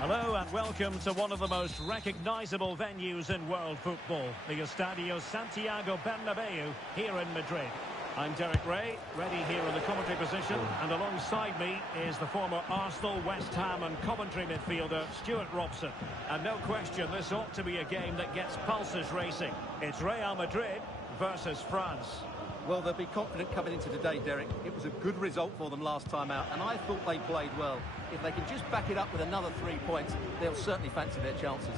Hello and welcome to one of the most recognisable venues in world football, the Estadio Santiago Bernabeu here in Madrid. I'm Derek Ray, ready here in the commentary position, and alongside me is the former Arsenal, West Ham and Coventry midfielder Stuart Robson. And no question, this ought to be a game that gets pulses racing. It's Real Madrid versus France. Well, they'll be confident coming into today, Derek. It was a good result for them last time out, and I thought they played well. If they can just back it up with another 3 points, they'll certainly fancy their chances.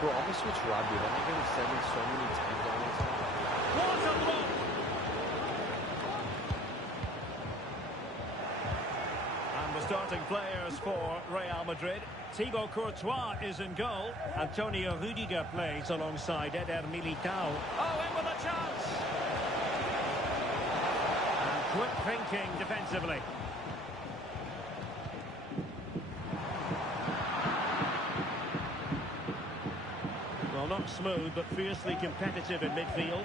Bro, I'm gonna switch Robbie. That nigga was sending so many times on this time. What a block! And the starting players for Real Madrid. Thibaut Courtois is in goal. Antonio Rudiger plays alongside Eder Militao. Oh, in with a chance! And quick thinking defensively. Well, not smooth, but fiercely competitive in midfield.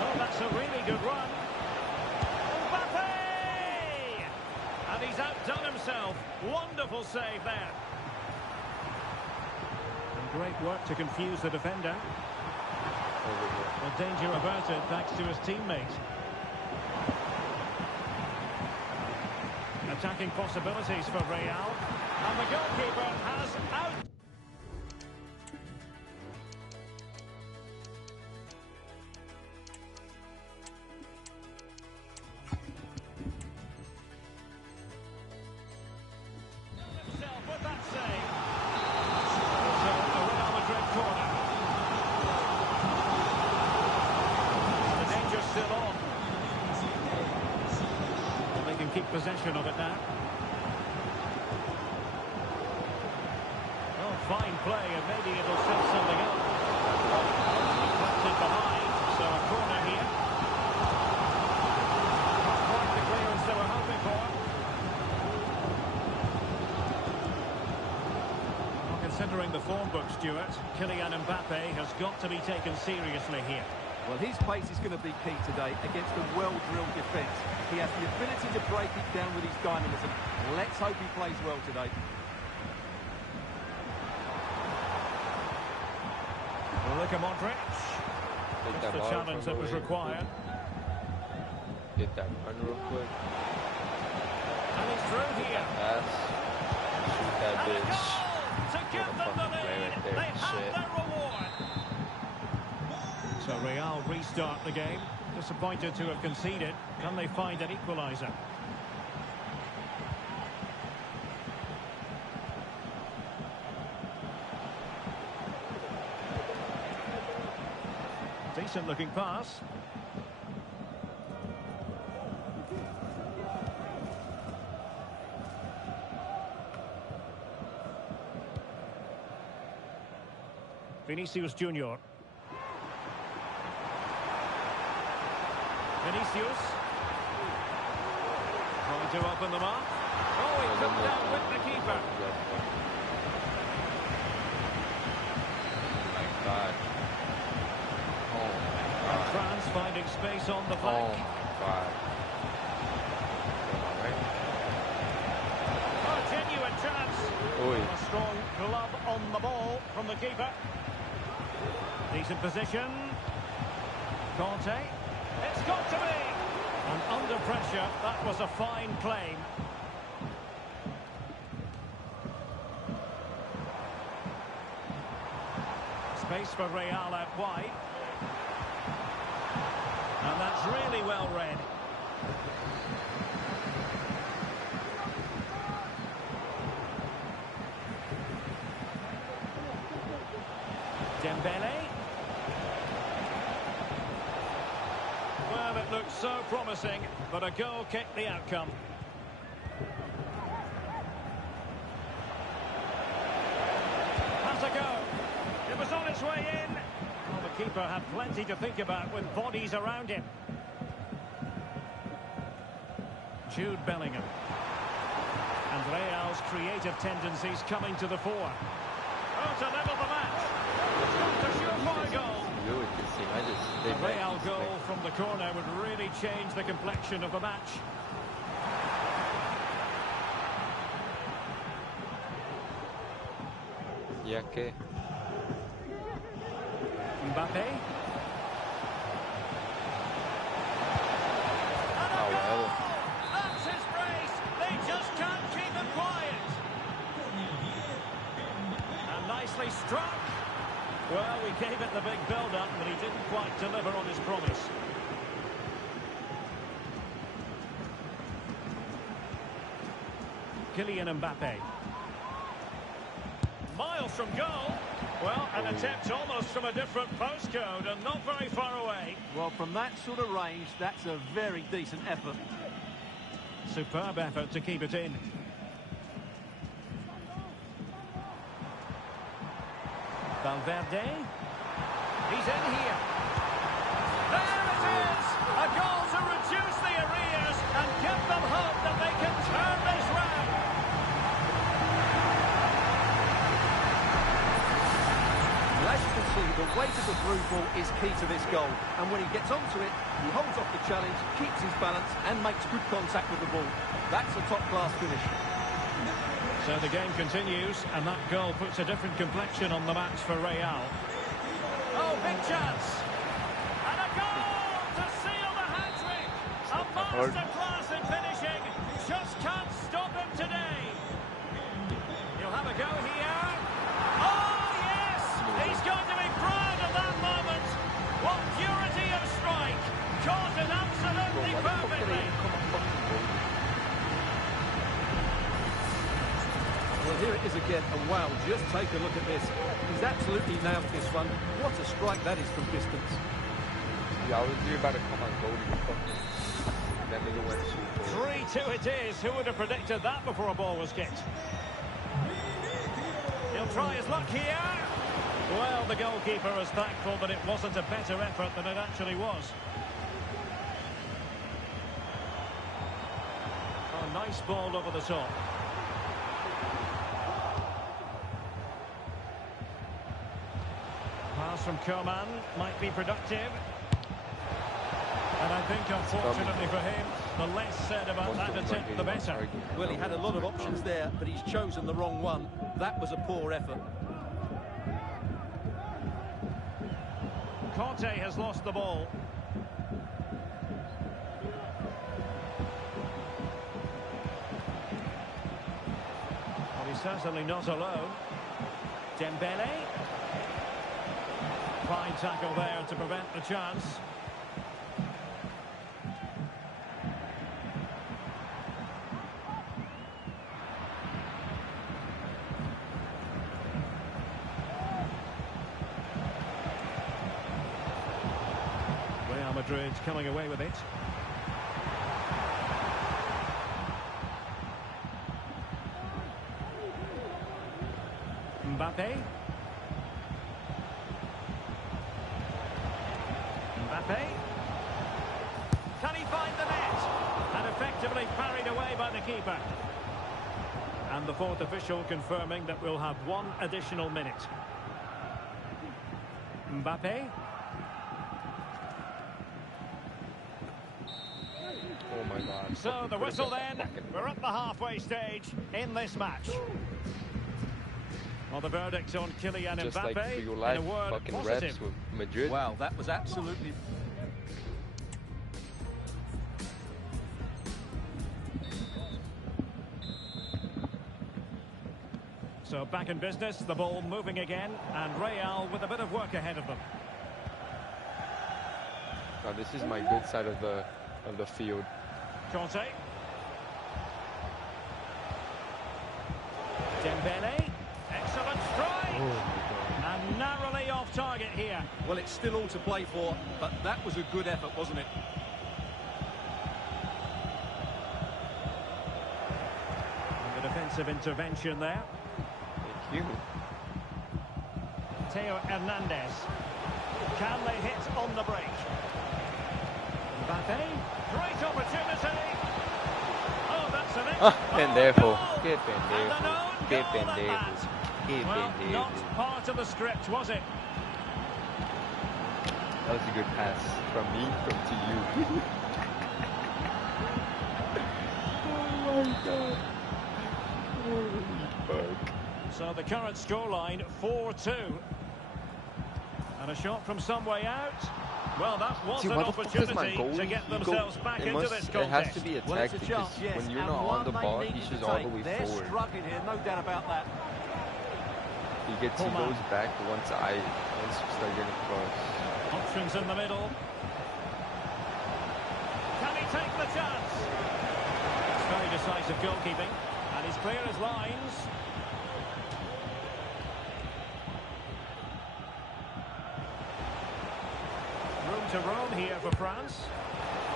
Oh, that's a really good run. Mbappe! And he's outdone himself. Wonderful save there. And great work to confuse the defender. Well, danger averted thanks to his teammate. Attacking possibilities for Real. And the goalkeeper has out. With that save. So, a Real Madrid corner. The danger's still on. And they can keep possession of it now. Oh, fine play, and maybe it'll set something up. Deflected behind, so a corner here. Not quite the clearance they were hoping for. Considering the form book, Stuart, Kylian Mbappe has got to be taken seriously here. Well, his pace is going to be key today against a well-drilled defence. He has the ability to break it down with his dynamism. Let's hope he plays well today. Luka Modric. That's the challenge that was required. Get that run real quick. And he's through here. Pass. Shoot that bitch. To give them the lead, they have their reward. So Real restart the game. Disappointed to have conceded. Can they find an equaliser? Decent looking pass. Vinicius Junior. Vinicius. Trying to open them up. Oh, he took down with the keeper. Oh my God. Oh my God. France finding space on the flank. Oh my God. Oh, genuine chance. Oy. A strong glove on the ball from the keeper. Decent position. Conte. It's got to be. And under pressure, that was a fine claim. Space for Real out wide. And that's really well read. Dembele. Well, it looked so promising, but a goal kicked the outcome. Has a go. It was on its way in. Well, the keeper had plenty to think about with bodies around him. Jude Bellingham. And Real's creative tendencies coming to the fore. Oh, to level the match. It's got a surefire goal. A Real goal from the corner would really change the complexion of the match. Ya que. Mbappe. Ah, huevo. That's his brace. They just can't keep him quiet. And nicely struck. Well, we gave it the big build-up, but he didn't quite deliver on his promise. Kylian Mbappe. Miles from goal. Well, an attempt almost from a different postcode and not very far away. Well, from that sort of range, that's a very decent effort. Superb effort to keep it in. Valverde. He's in here. There it is! A goal to reduce the arrears and give them hope that they can turn this round. Well, as you can see, the weight of the through ball is key to this goal. And when he gets onto it, he holds off the challenge, keeps his balance and makes good contact with the ball. That's a top-class finish. So the game continues, and that goal puts a different complexion on the match for Real. Oh, big chance! And a goal to seal the hat-trick! A masterclass in finishing! Just can't stop him today! He'll have a go here. Oh, yes! He's going to be proud of that moment! What purity of strike! Caught it absolutely perfectly! Well, here it is again, and wow, just take a look at this. He's absolutely nailed this one. What a strike that is from distance. Yeah, I was really about to come on goal to fucking. That nigga went super. 3-2 it is. Who would have predicted that before a ball was kicked? He'll try his luck here. Well, the goalkeeper is thankful that it wasn't a better effort than it actually was. Oh, nice ball over the top. Pass from Coman might be productive. And I think, unfortunately for him, the less said about that attempt, the better. Well, he had a lot of options there, but he's chosen the wrong one. That was a poor effort. Conte has lost the ball. Well, he's certainly not alone. Dembele. Fine tackle there to prevent the chance. Real Madrid coming away with it. Mbappe. Mbappe. Can he find the net? And effectively parried away by the keeper. And the fourth official confirming that we'll have one additional minute. Mbappe. Oh my god. So the whistle then. We're at the halfway stage in this match. Well, the verdict on Kylian Just Mbappe, like real life in a word, fucking positive. reps with Madrid. Wow, that was absolutely... So back in business, the ball moving again, and Real with a bit of work ahead of them. Now this is my good side of the field. Conte. Dembele. Excellent strike. Oh And narrowly off target here. Well, it's still all to play for, but that was a good effort, wasn't it? And the defensive intervention there. Thank you. Theo Hernandez. Can they hit on the break? Mbappe. Great opportunity. Oh, that's an Ah, pendejo. goal. Qué And a pendejo. known Qué goal at pendejo. that. Qué Well, pendejo. not part of the script, was it? That was a good pass from me to you. Oh my god. Holy fuck. So the current scoreline 4-2. And a shot from some way out. Well, that was an opportunity to get themselves back into this contest. It has to be a Well, it's a tactic, chance, yes. when you're And not on the one ball, they he's needed just to all the take. way They're forward. struggling here, no doubt about that. He goes back once you start getting close. Options in the middle. Can he take the chance? It's very decisive goalkeeping. And he's clear as lines. Room to roam here for France.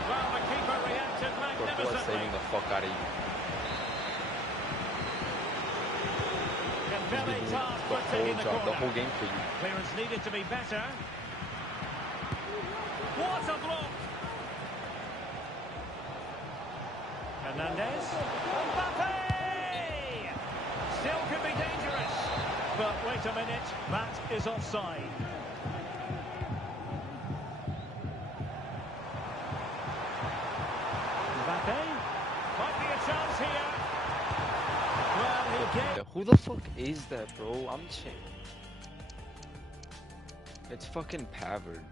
Well, the keeper reacted magnificently. Saving the fuck out of you. Very tasked The with taking whole the job, corner. the whole game for you. Clearance needed to be better. What a block! Hernandez. Mbappe! Still could be dangerous. But wait a minute, that is offside. Mbappe. Might be a chance here. Well, he gave... Who the fuck is that, bro? I'm changing. It's fucking Pavard.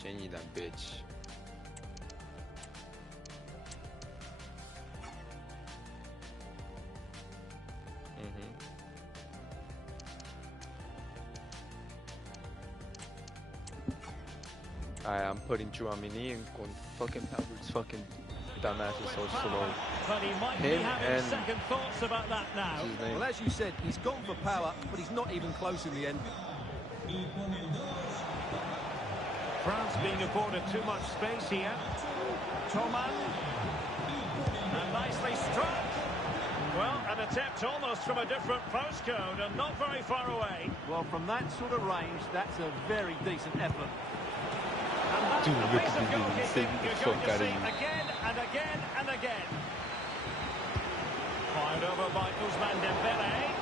Changing that bitch. I'm putting Chouamini in con fucking Pavard's fucking dumbass is so slow. But he might be having second thoughts about that now. Well, as you said, he's gone for power, but he's not even close in the end. France being afforded too much space here. Coman. And nicely struck. Well, an attempt almost from a different postcode and not very far away. Well, from that sort of range, that's a very decent effort. Dude, look at this dude, saving the fuck out of you. Again and again and again. Fired over by Ousmane Dembele.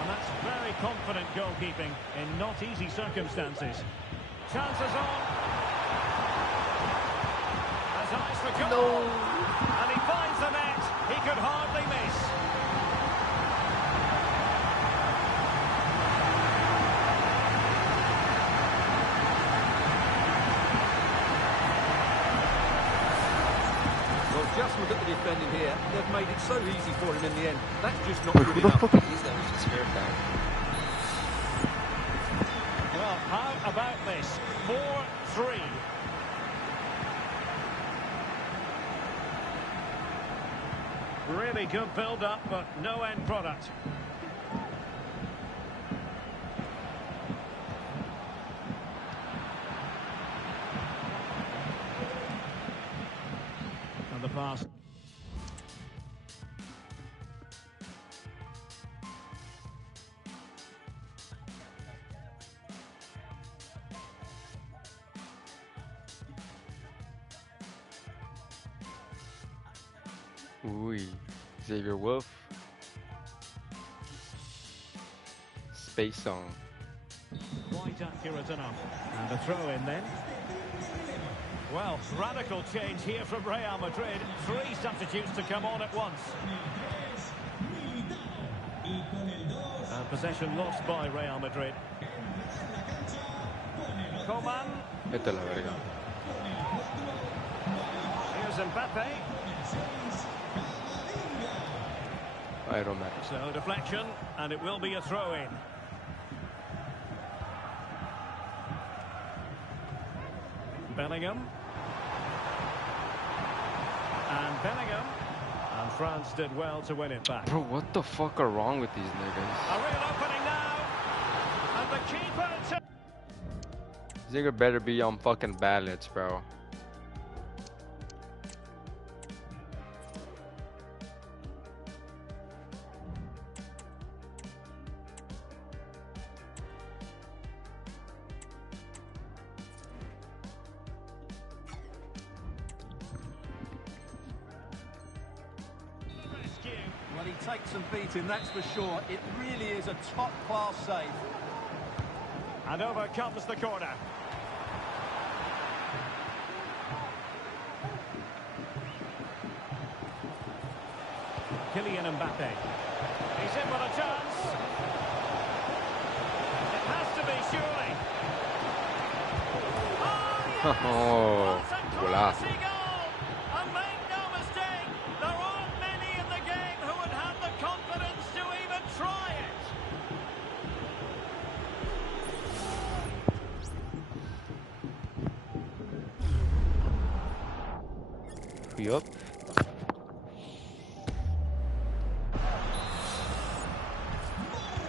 And that's very confident goalkeeping in not easy circumstances. Chances on. Has eyes for goal. No. And he finds the net. He could hardly miss. Well, just look at the defending here. They've made it so easy for him in the end. That's just not Wait, good who the enough. fuck is that? It's just hair back. Well, how about this? 4-3. Really good build-up, but no end product. And the pass. Ooh, Xavier Wolf. Space Song. Quite accurate enough. And a throw in then. Well, radical change here from Real Madrid. 3 substitutes to come on at once. And possession lost by Real Madrid. Coman. Vete a la verga. Here's Mbappe. Iron Man. So deflection, and it will be a throw-in. Bellingham. And Bellingham. And France did well to win it back. Bro, what the fuck are wrong with these niggas? A real opening now. And the keeper to... This nigga better be on fucking balance, bro. Well, he takes some beating, that's for sure. It really is a top-class save. And over comes the corner. Kylian Mbappe. He's in with a chance. It has to be, surely. Oh, What a golazo. classy goal! And make no mistake, there aren't many in the game who would have the confidence to even try it. Yup.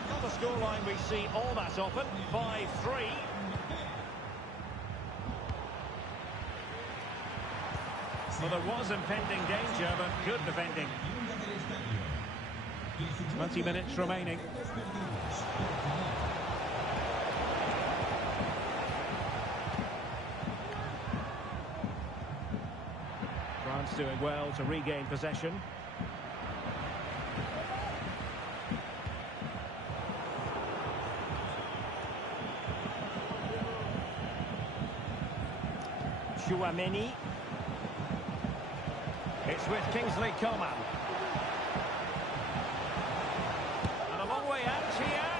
Not the scoreline we see all that often, 5-3. Well, there was impending danger, but good defending. 20 minutes remaining. France doing well to regain possession. Chouameni. It's with Kingsley Coman. And a long way out here.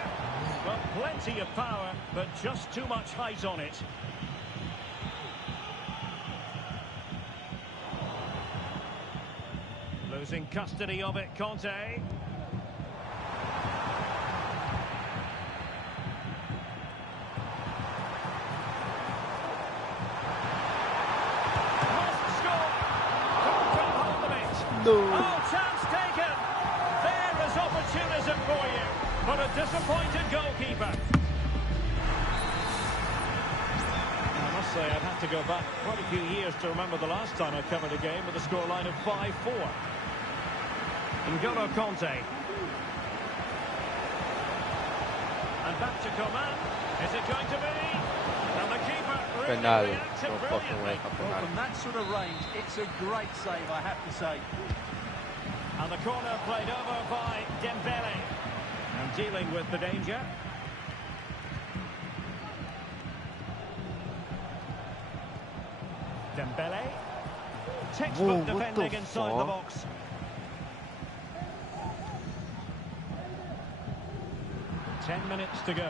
Well, plenty of power, but just too much height on it. Losing custody of it, Conte. No. Oh, chance taken. There is opportunism for you, but a disappointed goalkeeper. I must say, I'd have to go back quite a few years to remember the last time I covered a game with a scoreline of 5-4. N'Golo Conte. And back to Coman. Is it going to be? And the keeper really Penal. reacted No fucking way. brilliantly. Well, from that sort of range, it's a great save, I have to say. And the corner played over by Dembele. And dealing with the danger. Dembele. Textbook Whoa, what defending the inside the fuck? box. Ten minutes to go.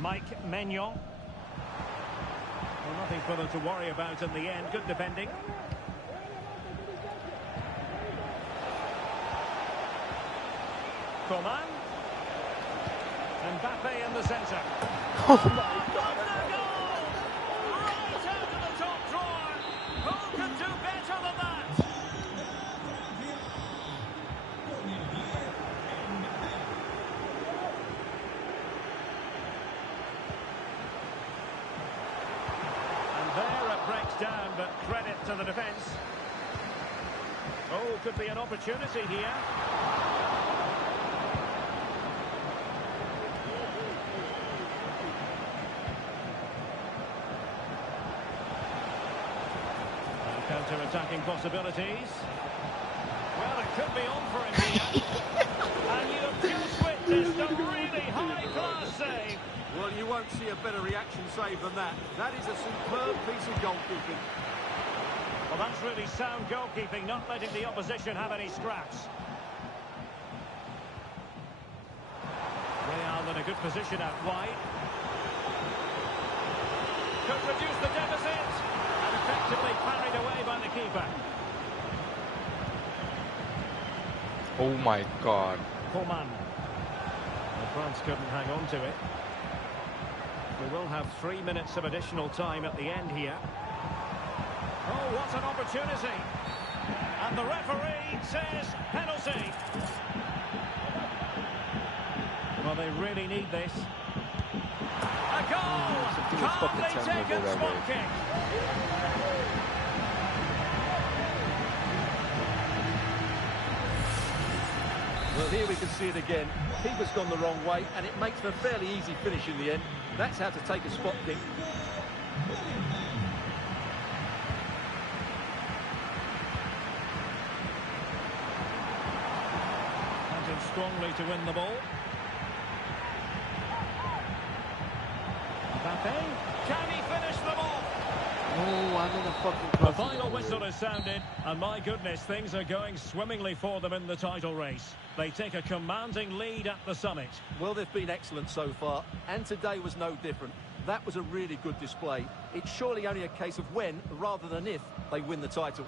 Mike Maignan. Well, nothing for them to worry about in the end. Good defending. Coman. Mbappe in the centre. Oh my God. The goal! Right out of the top drawer. Who can do better than that? And there it breaks down, but credit to the defence. Oh, could be an opportunity here. Counter-attacking possibilities. Well, it could be on for him here. And you have just witnessed a really high-class save. Well, you won't see a better reaction save than that. That is a superb piece of goalkeeping. Well, that's really sound goalkeeping, not letting the opposition have any scraps. Real in a good position out wide. Could reduce the deficit. And effectively carried away by the keeper. Oh my God. Coman. Well, France couldn't hang on to it. We will have 3 minutes of additional time at the end here. Oh, what an opportunity. And the referee says penalty. Well, they really need this. A goal! Calmly taken spot kick. Well, here we can see it again. Keeper's gone the wrong way, and it makes for a fairly easy finish in the end. That's how to take a spot kick. Hunting strongly to win the ball. Mbappe, can he finish the ball? Oh, I'm in a fucking The crossing final area. whistle is sounded, and my goodness, things are going swimmingly for them in the title race. They take a commanding lead at the summit. Well, they've been excellent so far, and today was no different. That was a really good display. It's surely only a case of when, rather than if, they win the title.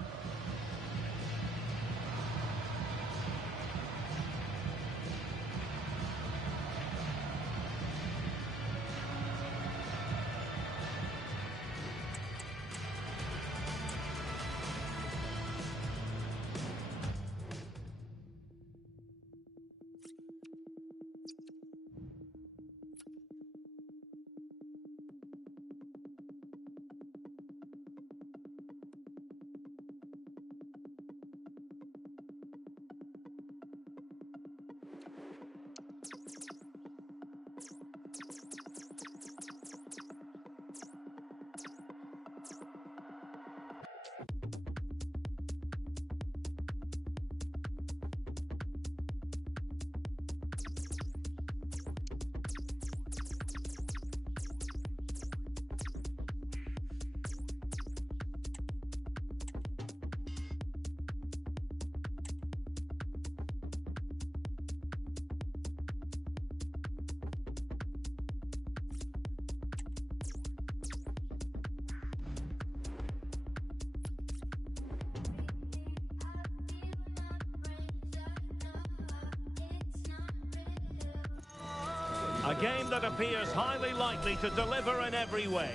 A game that appears highly likely to deliver in every way.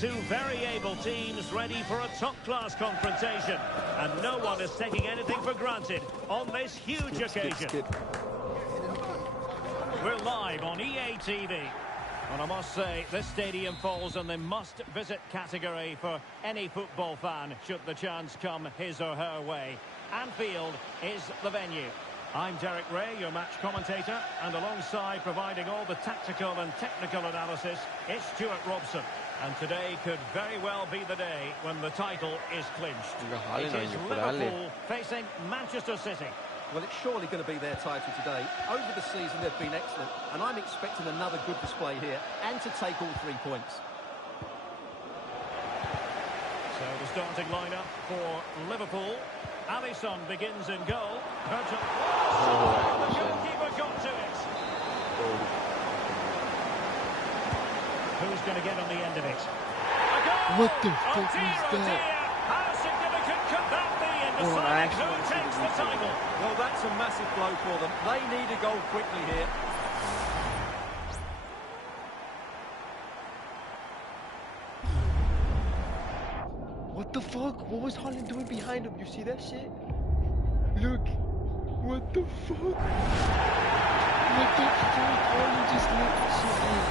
Two very able teams ready for a top-class confrontation. And no one is taking anything for granted on this huge occasion. We're live on EA TV. And I must say, this stadium falls in the must-visit category for any football fan, should the chance come his or her way. Anfield is the venue. I'm Derek Ray, your match commentator, and alongside providing all the tactical and technical analysis, it's Stuart Robson. And today could very well be the day when the title is clinched. It is Liverpool facing Manchester City. Well, it's surely going to be their title today. Over the season, they've been excellent, and I'm expecting another good display here, and to take all 3 points. So the starting lineup for Liverpool. Alisson begins in goal. Virgil. Oh, the goalkeeper got to it. Who's going to get on the end of it? A goal! What the fuck is that? How significant could that be in deciding who takes the title? Well, that's a massive blow for them. They need a goal quickly here. What the fuck? What was Haaland doing behind him? You see that shit? Look. What the fuck? What the fuck? Haaland just let that shit in.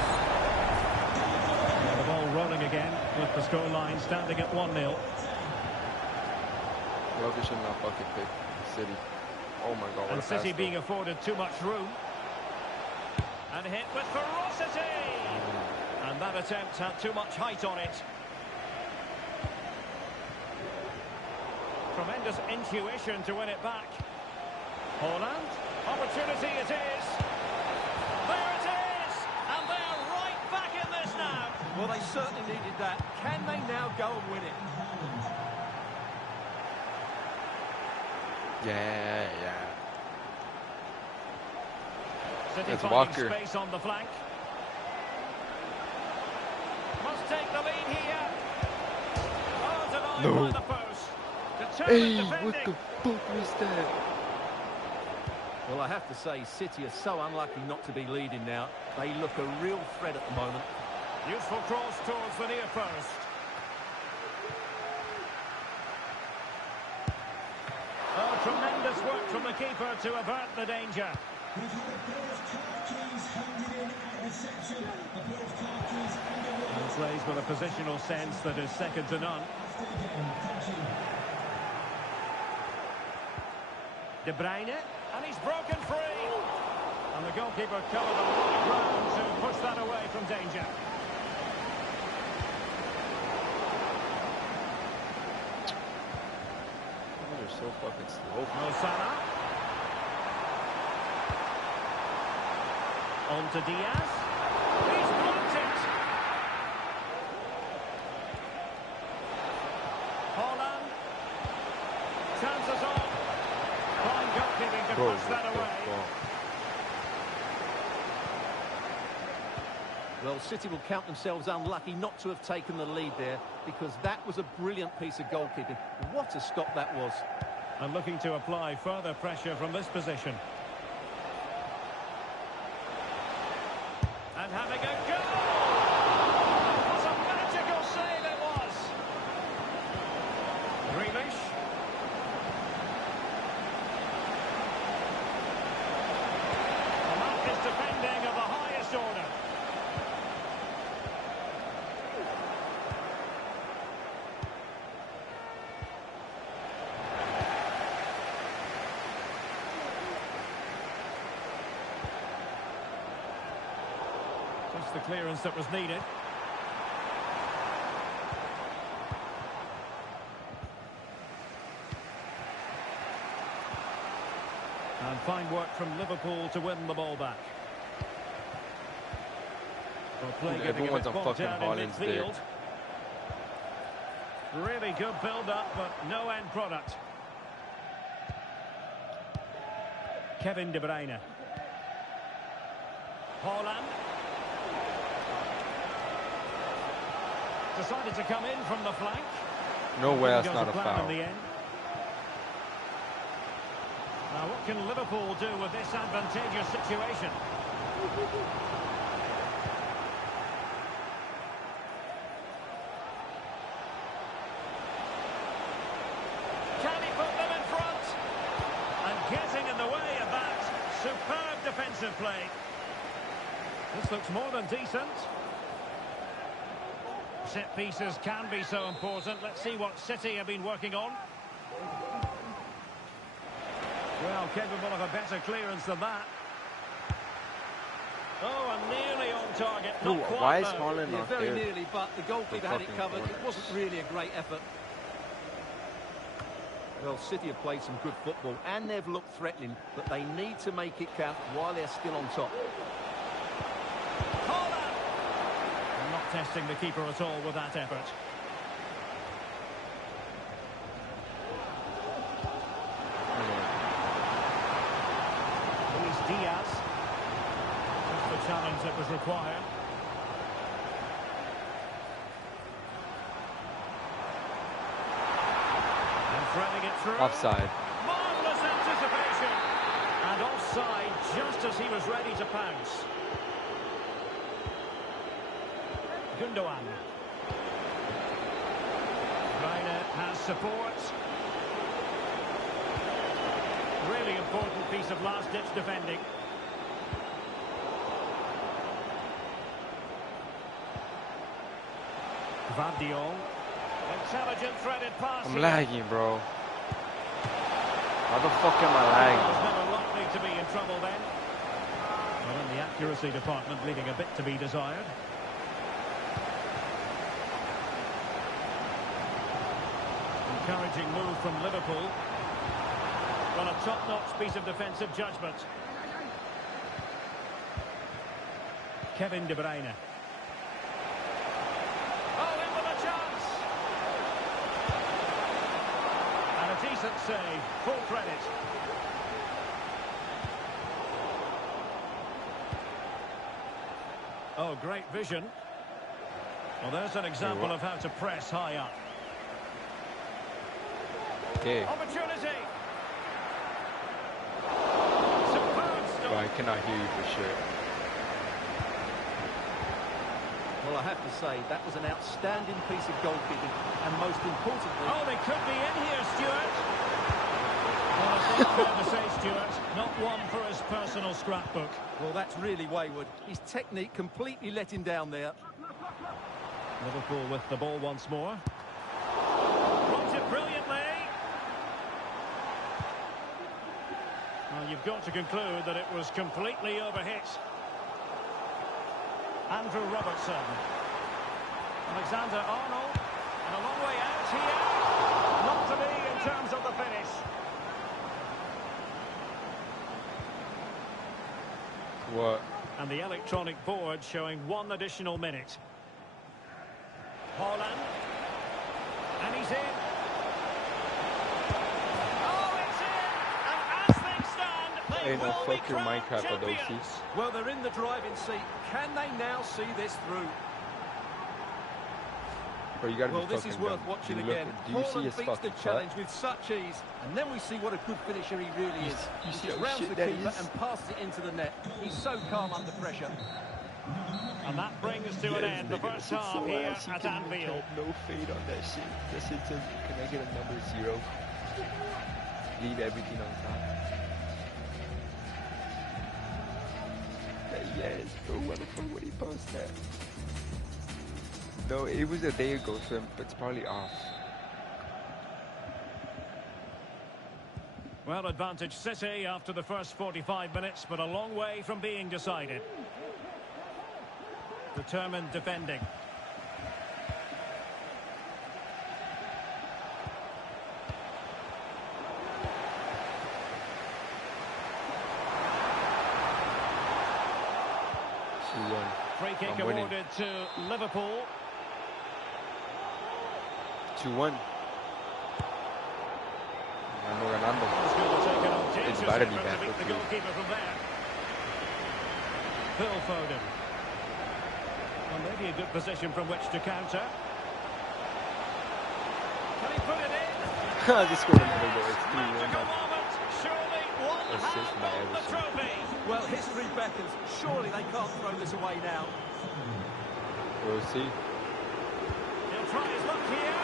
The ball rolling again with the scoreline standing at 1-0. Rubbish in that fucking pick. City. Oh my god. And City being afforded too much room. And hit with ferocity. And that attempt had too much height on it. Tremendous intuition to win it back. Haaland, opportunity it is. There it is! And they're right back in this now. Well, they certainly needed that. Can they now go and win it? Yeah. City It's finding Walker. space on the flank. Must take the lead here. Oh, denied No. by the post. Hey, Determined what the defending. fuck was that? Well, I have to say, City are so unlucky not to be leading now. They look a real threat at the moment. Useful cross towards the near post. Oh, tremendous work from the keeper to avert the danger. And plays with a positional sense that is second to none. De Bruyne, and he's broken free. And the goalkeeper covered a lot of ground to push that away from danger. They're so fucking slow. Mo Salah. On to Diaz. He's blocked it. Goalkeeping to Bro, push that what the away. fuck? Well, City will count themselves unlucky not to have taken the lead there, because that was a brilliant piece of goalkeeping. What a stop that was. And looking to apply further pressure from this position. And having a go! What a magical save it was! Grealish. And that is defending of the highest order. Just the clearance that was needed. And fine work from Liverpool to win the ball back. Well, play getting a Everyone's bit on bogged fucking down in Haaland's day. midfield. Really good build-up, but no end product. Kevin De Bruyne. Haaland. Decided to come in from the flank. No way that's Goes not to a plan foul. in the end. Now, what can Liverpool do with this advantageous situation? Can he put them in front? And getting in the way of that. Superb defensive play. This looks more than decent. Set pieces can be so important. Let's see what City have been working on. Well, capable of a better clearance than that. Oh, and nearly on target. Not Ooh, quite, why is though. Haaland Yeah, not very there? nearly, but the goalkeeper had it fucking covered. corner. It wasn't really a great effort. Well, City have played some good football, and they've looked threatening, but they need to make it count while they're still on top. Haaland! Not testing the keeper at all with that effort. Luis Diaz. Just the challenge that was required. And threading it through. Offside. Marvellous anticipation. And offside just as he was ready to pounce. Gundogan. Reina has support. Really important piece of last-ditch defending. Gvardiol. Intelligent threaded pass. I'm here. lagging, bro. How the fuck am I lagging? Was never likely to be in trouble then. Well, in the accuracy department, leaving a bit to be desired. Encouraging move from Liverpool. Well, a top-notch piece of defensive judgment. Kevin De Bruyne. Oh, in with a chance. And a decent save. Full credit. Oh, great vision. Well, there's an example of how to press high up. Okay. Opportunity. Superb Bro, I stop. cannot hear you for sure. Well, I have to say, that was an outstanding piece of goalkeeping, and most importantly... Oh, they could be in here, Stuart. Well, I think fair to say, Stuart, not one for his personal scrapbook. Well, that's really wayward. His technique completely let him down there. Liverpool with the ball once more. Runs it brilliantly. Well, you've got to conclude that it was completely overhit. Andrew Robertson. Alexander Arnold. And a long way out here. Not to be in terms of the finish. What? And the electronic board showing 1 additional minute. Haaland. And he's in. Oh, it's in! And as they Hey, no, will fuck your be crowned Minecraft, Adobe. champions. Well, they're in the driving seat. Can they now see this through? Bro, you gotta Well, be this is fucking worth dumb. watching You again. do you see Haaland his beats the fucking challenge foot? with such ease, and then we see what a good finisher he really is. You He see just how rounds shit the that keeper is? and passes it into the net. He's so calm under pressure. And that brings to an end the first half here at Anfield. No fade on that shit. That shit says, can I get a number 0? Leave everything on top. Yes, bro. What the fuck would he post that? No, it was a day ago, so it's probably off. Well, advantage City after the first 45 minutes, but a long way from being decided. Determined defending. Free kick I'm winning. awarded to Liverpool. 2-1. Ganando, ganando. It's going to take an audacious better be effort back to beat with the you. goalkeeper from there. Phil Foden. Well, maybe a good position from which to counter. Can he put it in? I just scored another goal. It's 3-1. Magical moment. Surely one Assist hand by on the Everson. trophy. Well, history beckons. Surely they can't throw this away now. We'll see. He'll try his luck here.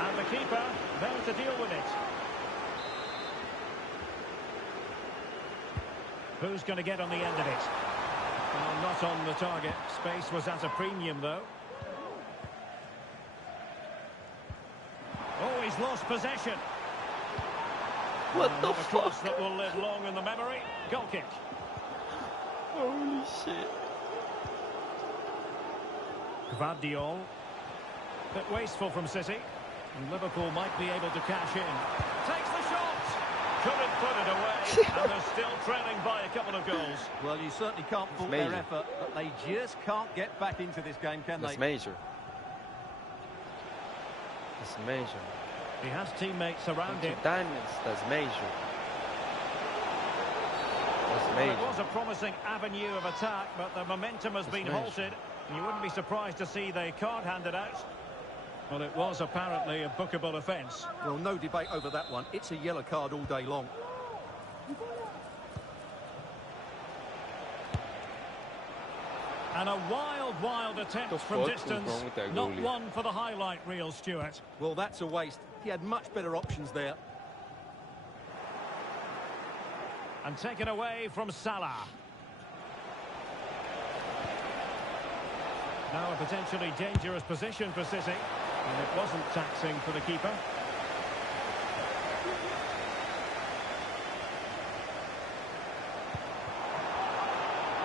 And the keeper there to deal with it. Who's going to get on the end of it? Well, not on the target. Space was at a premium, though. Oh, he's lost possession. What the Not a cross fuck? that will live long in the memory. Goal kick. Holy shit. Gvardiol. Bit wasteful from City. And Liverpool might be able to cash in. Takes the shot. Couldn't put it away. And they're still trailing by a couple of goals. Well, you certainly can't fault major. their effort, but they just can't get back into this game, can That's they? major. That's major. He has teammates around him. Diamonds, that's major. That's Well, major. it was a promising avenue of attack, but the momentum has been major. halted. You wouldn't be surprised to see the card handed out. Well, it was apparently a bookable offence. Well, no debate over that one. It's a yellow card all day long. And a wild attempt The from fuck was distance. wrong with that Not goalie? one for the highlight reel, Stuart. Well, that's a waste. He had much better options there. And taken away from Salah. Now a potentially dangerous position for City. And it wasn't taxing for the keeper.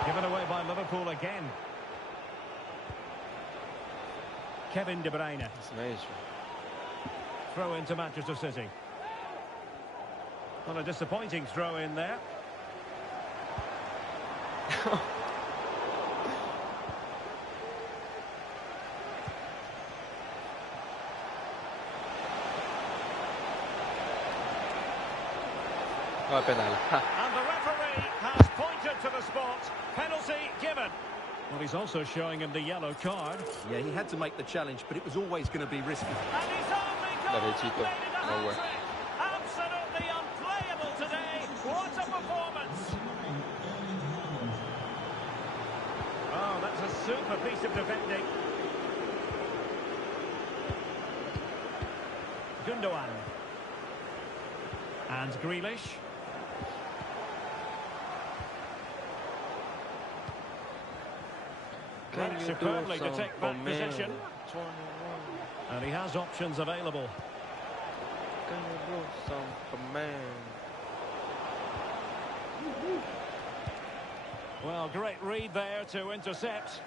Given away by Liverpool again. Kevin De Bruyne. That's major. Throw into Manchester City. Well, a disappointing throw in there. Oh, penal. Ha. And the referee has pointed to the spot. Penalty given. Well, he's also showing him the yellow card. Yeah, he had to make the challenge, but it was always going to be risky. And he's only got Derechito. Nowhere. Absolutely unplayable today. What a performance. Oh, that's a super piece of defending. Gundogan. And Grealish. Can Managed you do superbly to some take for back me? possession. 21. And he has options available. Can you do some for me? Well, great read there to intercept.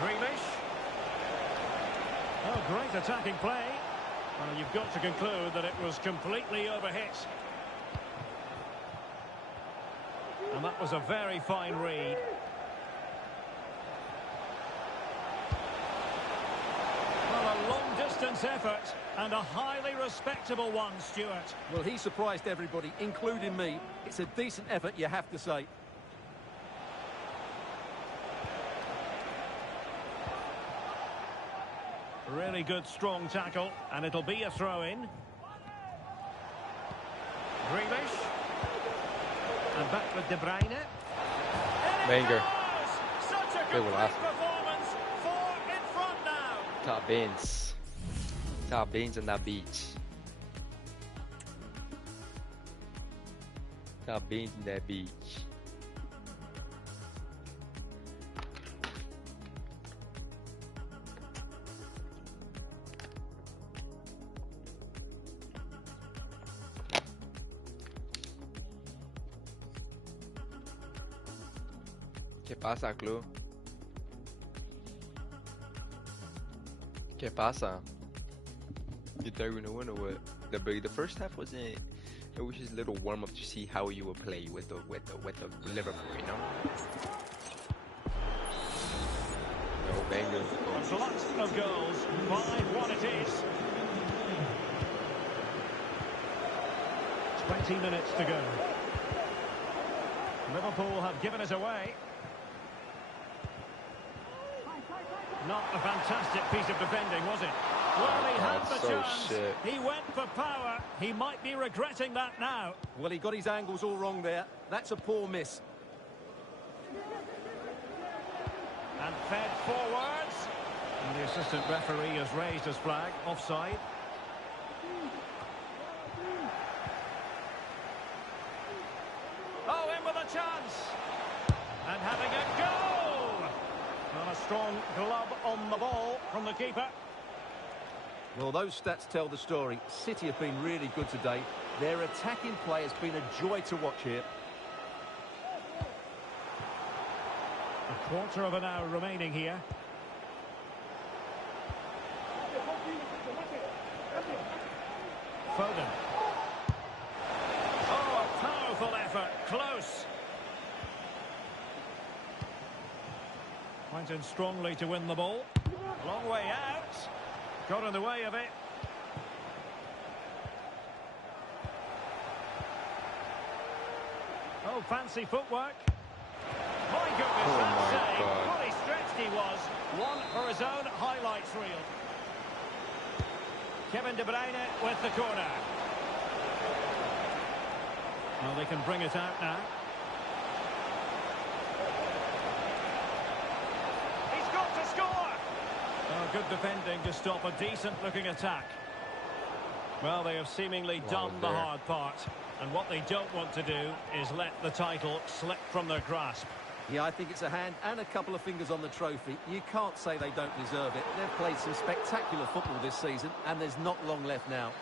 Grealish. Oh, great attacking play. Well, you've got to conclude that it was completely overhit. And that was a very fine read. Well, a long-distance immense effort and a highly respectable one, Stuart. Well, he surprised everybody, including me. It's a decent effort, you have to say. Really good, strong tackle, and it'll be a throw-in. Grealish. And back with De Bruyne. Wenger. Such a They will complete have. performance. 4 in front now. Top beans. Top beans on that beach. Top beans in that beach. ¿Qué pasa, club? ¿Qué pasa? You thought you were gonna win or what? The first half wasn't. It was just a little warm up to see how you would play with the Liverpool, you know. No Wenger. There's lots of goals. 5-1 it is. 20 minutes to go. Liverpool have given it away. Not a fantastic piece of defending, was it? Well, he had the chance. Shit. He went for power. He might be regretting that now. Well, he got his angles all wrong there. That's a poor miss. And fed forwards. And the assistant referee has raised his flag. Offside. Oh, in with a chance. And having a goal. Well, a strong glove on the ball from the keeper. Well, those stats tell the story. City have been really good today. Their attacking play has been a joy to watch here. A quarter of an hour remaining here. Foden. Oh, a powerful effort. Close. Went in strongly to win the ball. Long way out. Got in the way of it. Oh, fancy footwork. My goodness, Oh that my save. God. Fully stretched he was. One for his own highlights reel. Kevin De Bruyne with the corner. Well, they can bring it out now. He's got to score! Oh, good defending to stop a decent-looking attack. Well, they have seemingly done the there. hard part. And what they don't want to do is let the title slip from their grasp. Yeah, I think it's a hand and a couple of fingers on the trophy. You can't say they don't deserve it. They've played some spectacular football this season, and there's not long left now.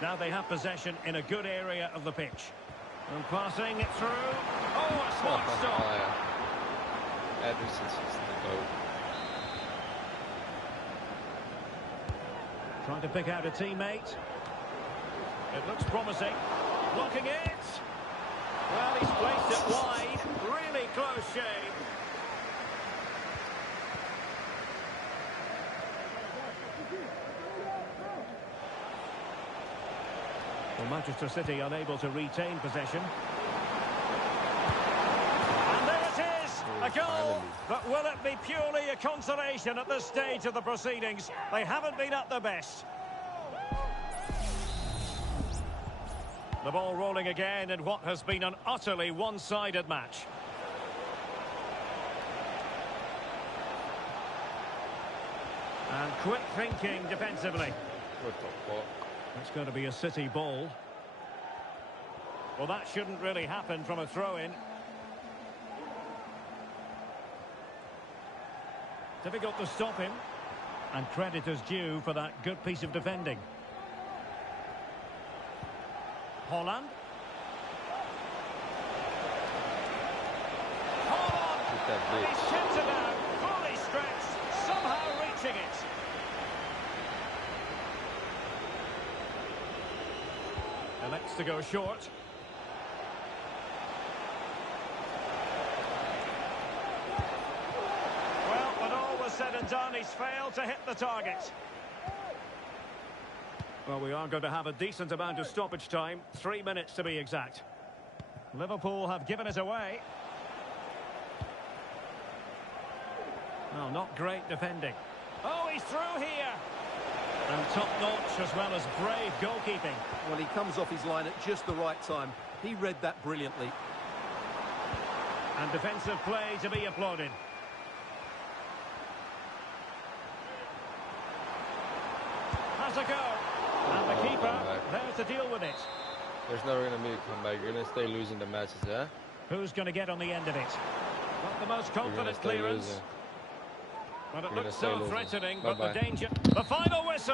Now they have possession in a good area of the pitch. And passing it through. Oh, a smart stop. yeah. Ederson's just the goal. Trying to pick out a teammate. It looks promising. Blocking it. Well, he's placed it wide. Really close shave. Well, Manchester City unable to retain possession. And there it is, a goal. Finally. But will it be purely a consolation at this stage of the proceedings? They haven't been at their best. The ball rolling again in what has been an utterly one-sided match. And quick thinking defensively. What the fuck? It's going to be a City ball. Well, that shouldn't really happen from a throw-in. Difficult to stop him. And credit is due for that good piece of defending. Holland. Holland! Look at that And bitch. he's chipped it out, fully stretched, somehow reaching it. Elects to go short. Well, when all was said and done, he's failed to hit the target. Well, we are going to have a decent amount of stoppage time. 3 minutes to be exact. Liverpool have given it away. Well, not great defending. Oh, he's through here. And top-notch as well as brave goalkeeping. Well, he comes off his line at just the right time. He read that brilliantly. And defensive play to be applauded. Has a go. And the keeper there to deal with it. There's never going to be a comeback. You're going to stay losing the matches, yeah? Who's going to get on the end of it? Not the most confident clearance. But it looks so threatening, but the danger... The final whistle!